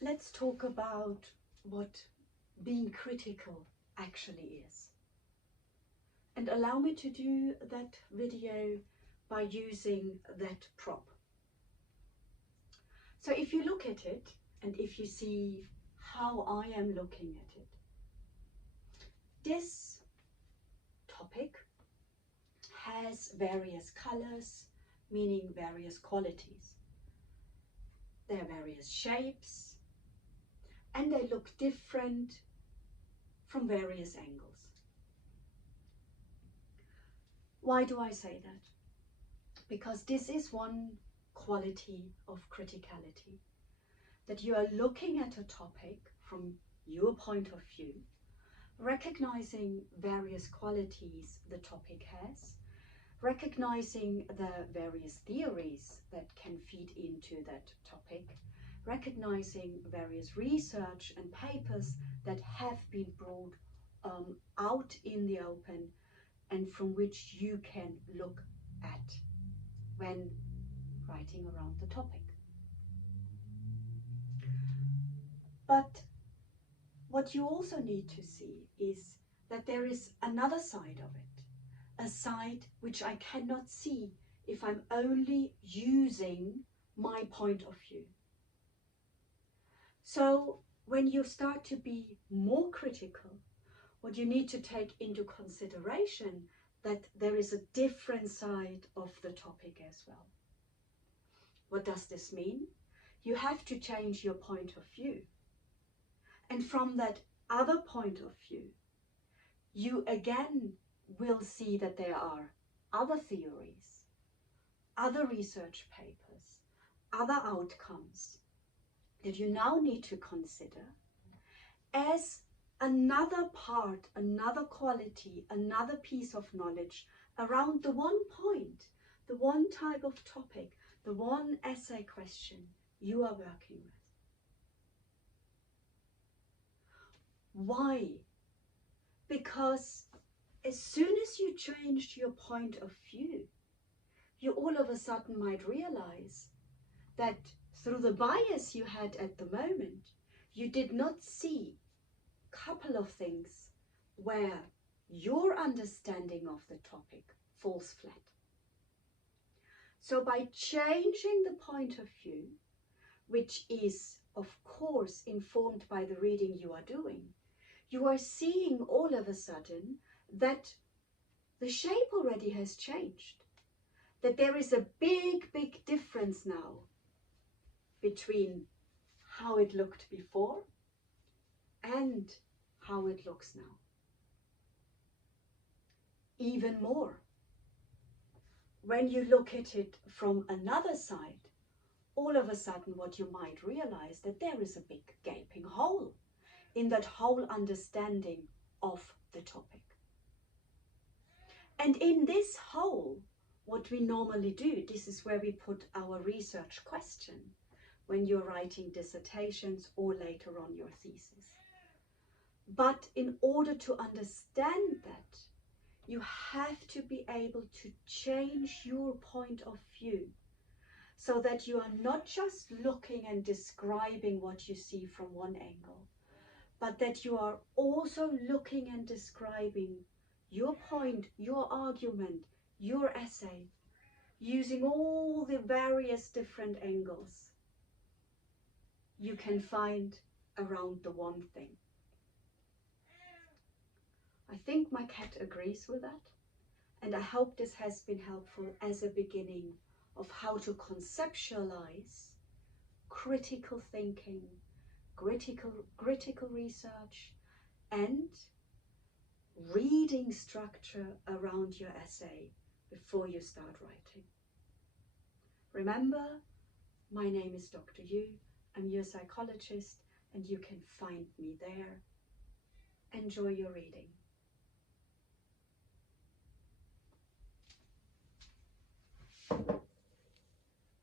let's talk about what being critical actually is. And allow me to do that video by using that prop. So if you look at it, and if you see how I am looking at it, this topic has various colors, meaning various qualities. There are various shapes, and they look different from various angles. Why do I say that? Because this is one quality of criticality, that you are looking at a topic from your point of view, recognizing various qualities the topic has, recognizing the various theories that can feed into that topic, recognizing various research and papers that have been brought out in the open and from which you can look at when writing around the topic. But what you also need to see is that there is another side of it, a side which I cannot see if I'm only using my point of view. So when you start to be more critical, what you need to take into consideration that there is a different side of the topic as well. What does this mean? You have to change your point of view. And from that other point of view, you again will see that there are other theories, other research papers, other outcomes that you now need to consider as another part, another quality, another piece of knowledge around the one point, the one type of topic, the one essay question you are working with. Why? Because as soon as you changed your point of view, you all of a sudden might realize that through the bias you had at the moment, you did not see a couple of things where your understanding of the topic falls flat. So by changing the point of view, which is of course informed by the reading you are doing, you are seeing all of a sudden that the shape already has changed, that there is a big difference now between how it looked before and how it looks now. Even more, when you look at it from another side, all of a sudden what you might realize that there is a big gaping hole in that whole understanding of the topic. And in this hole, what we normally do, this is where we put our research question when you're writing dissertations or later on your thesis. But in order to understand that, you have to be able to change your point of view so that you are not just looking and describing what you see from one angle, but that you are also looking and describing your point, your argument, your essay, using all the various different angles you can find around the one thing. I think my cat agrees with that, and I hope this has been helpful as a beginning of how to conceptualize critical thinking, critical research, and reading structure around your essay before you start writing. Remember, my name is Dr. Yu, I'm your psychologist, and you can find me there. Enjoy your reading.